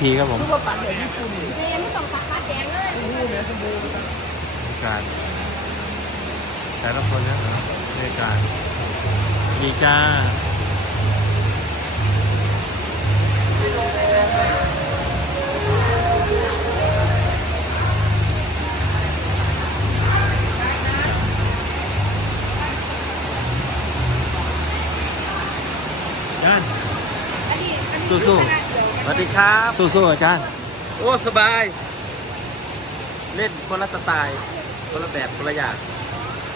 ทีครับผมรูปปั้นแบบญี่ปุ่นยังไม่ส่งสักาแจงเลยรูปเนี่ยสมบูรณ์นะการแต่ละคนนะครับในการดีจ้าอาจารย์อันสู้ๆ วสกันวัสดีครับ สู้ๆอาจารย์ โอ้สบาย เล่นคนละสไตล์คนละแบบคนละอย่าง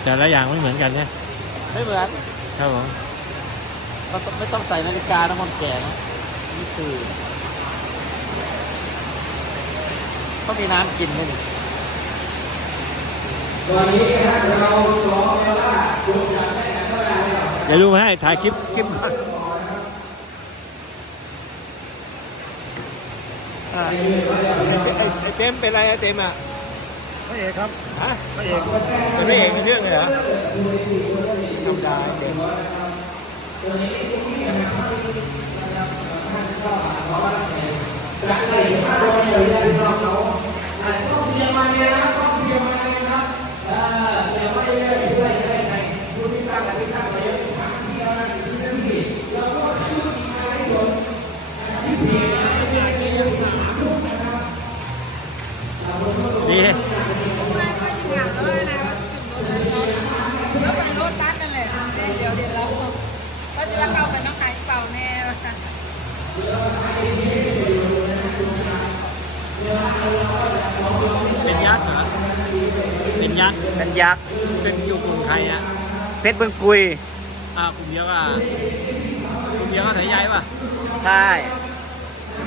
แต่ละอย่างไม่เหมือนกันเนี่ยไม่เหมือนครับผมเราต้องไม่ต้องใส่นาฬิกานะคนแก่นะนี่คือต้องมีน้ำกินด้วยนี่เดี๋ยวดูมาให้ถ่ายคลิปคลิปก่อน อ่าไอ้ไอ้เจมส์เป็นไรไอ้เจมส์อะพระเอกครับฮะพระเอกเป็นพระเอกในเรื่องเลยเหรอธรรมดาไอ้เจมส์ดีมาก็ถึงงานแล้วนะแล้วไปรถบัสนั่นแหละเดี๋ยวเดี๋ยวเราก็จะเข้าไปน้องขายเป่า แน่เป็นยักษ์เหรอ เป็นยักษ์ เป็นยักษ์ เป็นอยู่กลุ่มใครอะเพชรเบืองกุย อ่ากลุ่มเดียวกับกลุ่มเดียวกับไหนใหญ่ป่ะ ใช่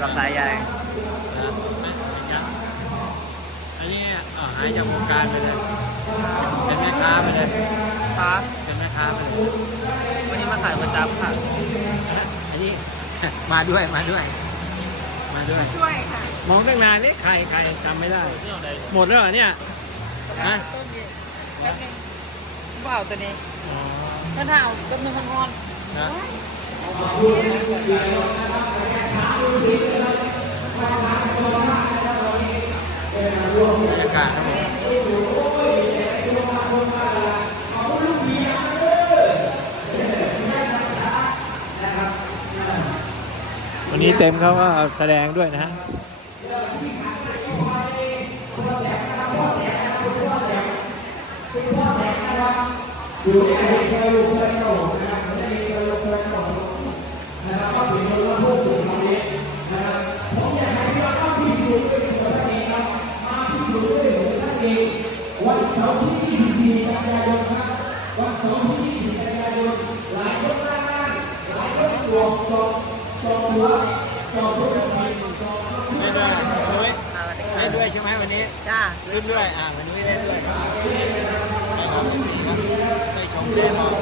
กับสายใหญ่ นะไม่เป็นยักษ์ อันนี้อ่าหายจากวงการไปเลย เป็นแม่ค้าไปเลยครับเป็นแม่ค้าไปเลย วันนี้มาขายประจำค่ะ อันนี้ มาด้วยมาด้วย มาด้วย ช่วยค่ะมองตั้งนานนี่ใครใครจำไม่ได้ หมดแล้วเหรอเนี่ย ฮะ ต้นนี้แป๊บนึงเปล่าตัวนี้อ๋อต้นเท้าต้นนึงมันงอนนะ บรรยากาศครับผมวันนี้เต็มเขาก็แสดงด้วยนะฮะ ได้ด้วยด้วยได้ด้วยใช่ไหมวันนี้จ้าลืมด้วยอ่าวันนี้ได้ด้วยนะครับนะครับนี่ครับได้ชมได้มองด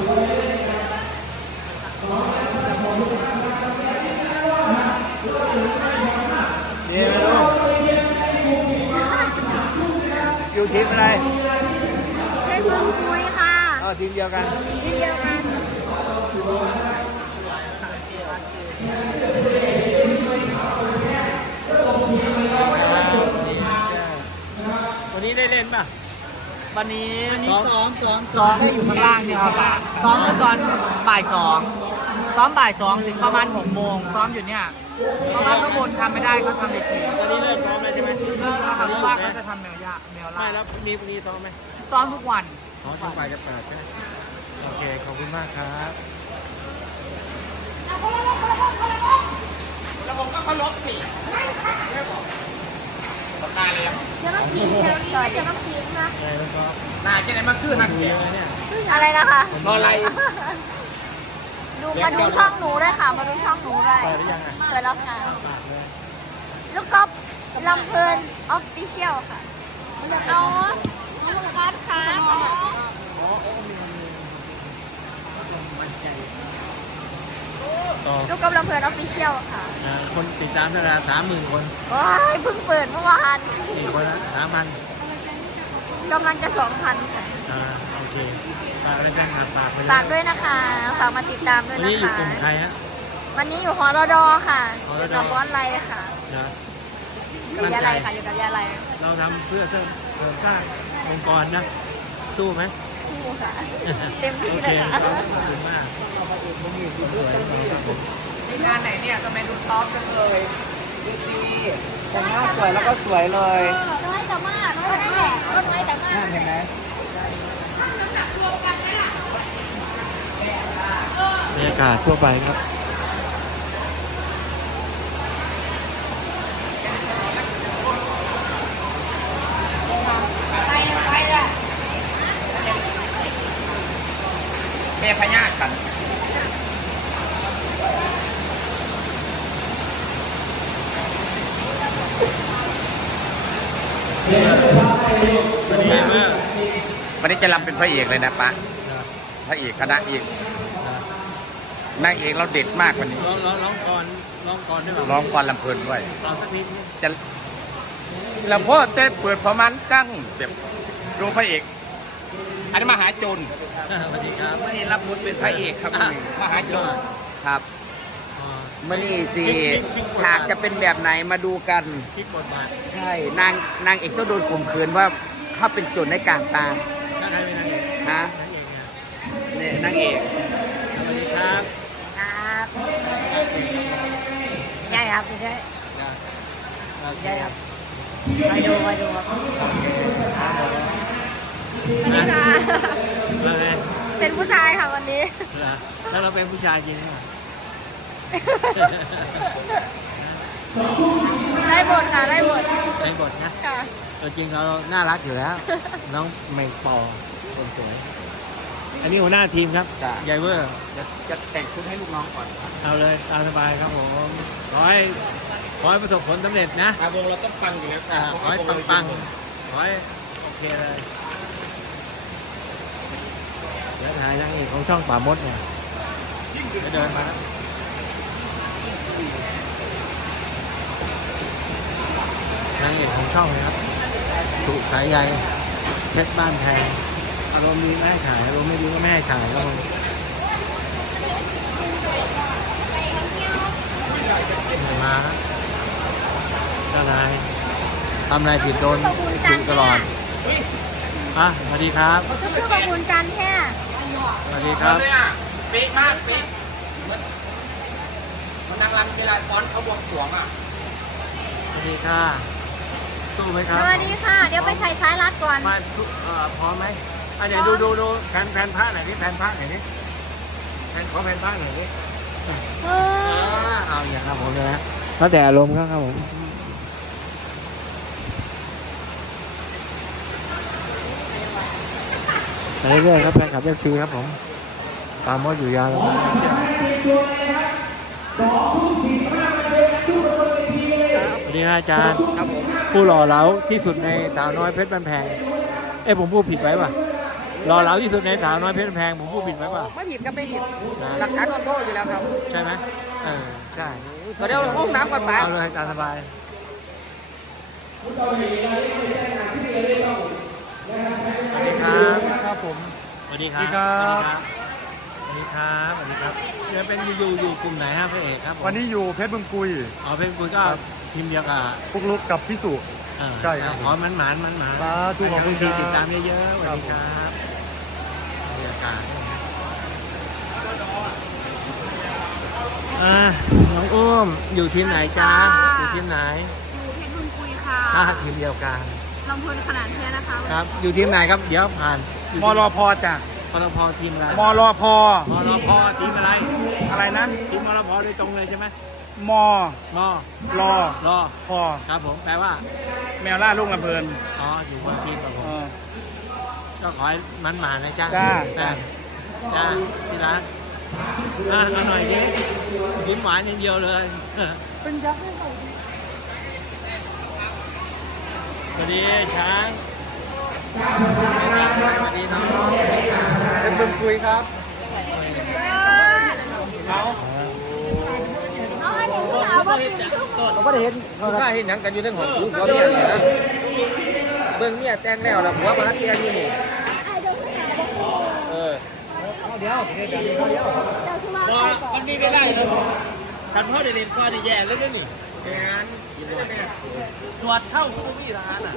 ีไหมลูกอยู่ทีมอะไร เพชรบุญคุยค่ะ อ๋อ ทีมเดียวกัน ที่เดียวกันวันนี้ได้เล่นป่ะ วันนี้ซ้อมซ้อมซ้อมซ้อมได้อยู่ข้างล่างเนี่ยครับซ้อมตอนบ่ายสองซ้อมบ่ายสองถึงประมาณหกโมงซ้อมอยู่เนี่ยเพราะว่าข้างบนทำไม่ได้เขาทำเด็กทีตอนนี้เลิกซ้อมแล้วใช่ไหมเลิกแล้วครับเพราะว่าเขาจะทำแมวยาแมวไม่ล่าแล้วพรุ่งนี้พรุ่งนี้ซ้อมไหมซ้อมทุกวัน อ๋อจนกว่าจะเปิดใช่ไหมโอเค ขอบคุณมากครับแล้วผมก็เคารพสิตายเลยจะต้องทีมแถวนี้จะต้องทีมนะใช่แล้วก็น่าจะได้มาขึ้นนักดูเกีเยยอะเนี่ยอะไรนะคะรออะไร ดูมาดูช่องหนูด้วยค่ะ มาดูช่องหนูด้วยเปิดหรือยังอะเปิดแล้วค่ะฝากเลยลูกก๊อฟลำเพลินออฟฟิเชียลค่ะเอาน้องคัสค่ะ อ๋อโอ้มีมีมันใจ ต่อลูกก๊อฟลำเพลินออฟฟิเชียลค่ะ อ่าคนติดตามเท่าไหร่สามหมื่นคนว้ายเพิ่งเปิดเมื่อวานกี่คนละสามพันกำลังจะสองพันค่ะอ่าโอเคฝากอะไรกันฝากฝากไปเลยฝากด้วยนะคะ ฝากมาติดตามด้วยวันนะนี้อยู่คะกลุ่มใครฮะ วันนี้อยู่หอรดอค่ะหอรดเกี่ยวกับวอนไลค่ะนะอยู่ยาไรค่ะอยู่กับยาไรเราทำเพื่อเสริมเสริมสร้างองค์กรนะ สู้ไหม สู้ค่ะ เต็มที่โอเลเคยครัค่ะบขอบคุณมากสวยครับผมงานไหนเนี่ยทำไมดูซอฟต์จังเลยดูสิแต่งหน้าสวยแล้วก็สวยเลยน้อยแต่มากน้อยแต่แหละน้อยแต่มากนั่นเห็นไหมบรรยากาศทั่วไปครับ เมพญากัน วันนี้มาก วันนี้จะรำเป็นพระเอกเลยนะปะพระเอกคณะเอกนางเอกเราเด็ดมากวันนี้ร้องร้องร้องก่อนร้องก่อนได้ไหมร้องกลอนลำเพลินด้วยร้องสักนิดนึงจะลำพ่อเต้นเปิดประมาณกั้งเดี๋ยวดูพระเอก อันนี้มหาจุนสวัสดีครับวันนี้รับบทเป็นพระเอกครับวันนี้มหาจุนครับอ๋อมื่อนี้สิฉากจะเป็นแบบไหนมาดูกันพลิกบทบาทใช่นางนางเอกต้องโดนข่มขืนว่าเขาเป็นโจรในการตาม ถ้าใครเป็นนางเอกนะนางเอกนะเนี่ยนางเอกสวัสดีครับครับใหญ่ครับพี่ใช่ครับใหญ่ครับไปดูไปดูครับนะแล้วไงเป็นผู้ชายค่ะวันนี้เหรอแล้วเราเป็นผู้ชายจริงไหมได้บทค่ะได้บทในบทนะค่ะตัวจริงเราน่ารักอยู่แล้ว น้องแมงปอ คนสวย อันนี้หัวหน้าทีมครับยายเวอร์ จะจะแต่งชุดให้ลูกน้องก่อนเอาเลยตามสบายครับผมขอให้ขอให้ประสบผลสำเร็จนะ อาวงเราต้องฟังอยู่แล้วอ่าขอให้ปังปังๆขอให้โอเคเลยเดี๋ยวถ่ายนางเอกของช่องป่ามดเนี่ยจะเดินมาแล้วนางเอกของช่องเลยครับสุสายใยเพชรบ้านแพงอา รมณ์ดีไม่ให้ถ่ายอารมณ์ไม่ดีก็ไม่ให้ถ่ายครับผมมาแล้วเจ้านายทำอะไรผิดโดนถูกตลอดอะสวัสดีครับก็คือขอบคุณจันแค่สวัสดีครับเลยอะปีกมากปีกมันนางรำเวลาฟ้อนเขาบวงสรวงอะสวัสดีค่ะ สู้ไหมคสรับวัสดีค่ะ เดี๋ยวไปใส่สายรัดก่อนมาสู้เอ่อพร้อมไหม อะเดี๋ยวดูดูดูแผนแผนพระหน่อยนี่แผนพระหน่อยนี่แผนขอแผนพระหน่อยนี่เออเอาอย่างครับผมเลยนะแล้วแต่อารมณ์ครับครับผมไปเรื่อยๆครับแฟนคลับเอฟซีครับผม ตามมดอยู่ยาวแล้วสวัสดีครับอาจารย์ครับผมผู้หล่อเหลาที่สุดในสาวน้อยเพชรบันแพง เอ้ยผมพูดผิดไว้ป่ะ หล่อเหลาที่สุดในสาวน้อยเพชรบันแพงผมพูดผิดไว้ป่ะ ไม่ผิดก็ไม่ผิดนะ หลักฐานโดนโทษอยู่แล้วครับใช่ไหมเออใช่เดี๋ยวห้องน้ำก่อนไปเอาเลยตามสบาย สวัสดีครับครับผม สวัสดีครับ สวัสดีครับ สวัสดีครับสวัสดีครับเดี๋ยวเป็นอยู่อยู่กลุ่มไหนฮะพระเอกครับผมวันนี้อยู่เพชรบึงกุย อ๋อเป็นคุณก็ทีมเดียวกับพุกลุกกับพี่สุ เออใช่ครับผมอ๋อมันหมานมันหมานสาธุขอบคุณครับ ติดตามเยอะๆสวัสดีครับครับบรรยา กาศอ่าน้องอุ้มอยู่ทีมไหนจ๊ะอยู่ทีมไหนอยู่เพชรบุญคุยค่ะอ่าทีมเดียวกันลำพูนขนาดแค่นะคะครับ อยู่ทีมไหนครับเดี๋ยวผ่านอยู่มรพจ้ะมรพทีมอะไรมรพมรพทีมอะไร อะไรนั้นทีมมรพโดยตรงเลยใช่ไหมมมอรอรอพอครับผมแปลว่าแมวล่าลูกลำเพลินอ๋ออยู่คนทีมกับผเอมอ ก็ขอให้มันหมานะจ๊ะจ้า จ้าจ้าที่รักอะเอาหน่อยดิยิ้มหวานอย่างเดียวเลย เป็นยักษ์สวัสดีช้างสวัสดีน้องเป็นบึงกุยครับน้องให้เด็กสาวว่าเราไม่ได้เห็นข้าเห็นหยังกันอยู่ในห้องกูเขาเนี่ยนี่นะเบิ่งเมียแต่งแล้วแล้วผัวมาหัดเตียงอยู่นี่ไอ้เด็กสาวว่าเออเจ้าคือว่าใครก่อนมันมีไม่ได้เลยกันพ่อเด็กๆพ่อนี่แย่เลยนี่เตรวจเข้าทุกที่ร้านอะ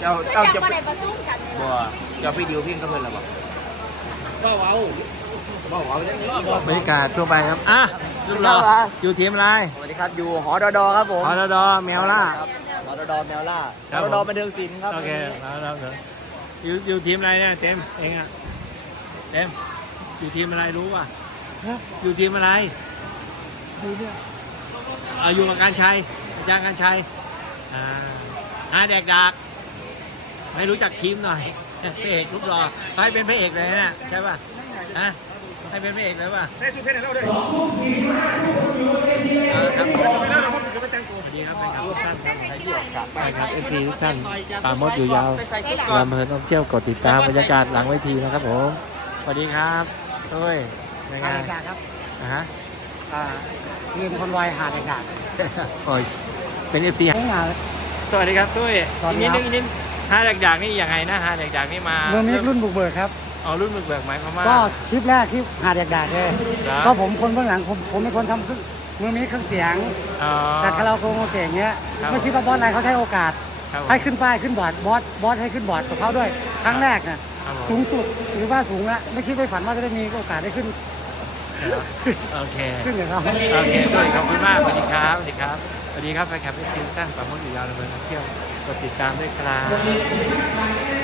เจ้าเจ้าจะบ่ได้ประชุมกันเนี่ยบ่เจ้าไปดิวเพียงกับเพิ่นแล้วบ่ก็เอาบ่เอาจังนี้บ่บรรยากาศทั่วไปครับอะรูปรออยู่ทีมอะไรสวัสดีครับอยู่หอดอดอครับผมออดอแมวล่า หอดอดอแมวล่าครับหอดอผมบันเทิงศิลป์ครับโอเคแล้วแล้วแล้วอยู่อยู่ทีมอะไรเนี่ยเต็มเองอะเต็มอยู่ทีมอะไรรู้ป่ะอยู่ทีมอะไรเอาอยู่กับการชัยอาจารย์การชัยอ่าอาแดกดากไม่รู้จักทีมหน่อย พระเอกรูปรอเขาให้เป็นพระเอกเลยนะใช่ป่ะฮะให้เป็นพระเอกเลยป่ะได้สุดเพชรให้เราด้วยอ่าครับไม่ได้เราพูดถึงไปแต่งตัวสวัสดีครับแฟนคลับทุกท่านครับไปครับเอฟซีทุกท่านป่ามดอยู่ยาวลำเพลินออฟเชี่ยวกดติดตามบรรยากาศหลังเวทีนะครับผมสวัสดีครับตุ้ยเป็นไงหาดแดกครับนะฮะอ่าทีมคนวายหาดแดกโอ้ยเป็นเอฟซีไม่หาสวัสดีครับตุ้ยสวัอีสกดีครับนิดนึงอีกนิดฮาแดกดากนี่ยังไงนะฮาแดกดากนี่มาเมืองมิกรุ่นบุกเบิกครับเอารุ่นมึกเบิกหมายความว่าก็คลิปแรกที่หาดแดกๆเลยเหรอก็ผมคนเบื้องหลังผมผมเป็นคนทำเครื่อง มือมีเครื่องเสียงอ๋อแต่คาราโอเกะอย่างเงี้ยครับไม่คิดว่าบอสอะไรเขาใช้โอกาส ครับผมให้ขึ้นป้ายขึ้นบอร์ดบอสบอสให้ขึ้นบอร์ดกับเขาด้วยครั้งแรกนะครับผม สูงสุดหรือว่าสูงแล้วไม่คิดไม่ฝันว่าจะได้มีโอกาสได้ขึ้นโอเค ขึ้นกับเขา โอเคด้วยขอบคุณมาก สวัสดีครับ สวัสดีครับ สวัสดีครับแฟนคลับเอฟซีทุกท่านป่ามดอยู่ยาวลำเพลินออฟเชี่ยวกดติดตามด้วยครับ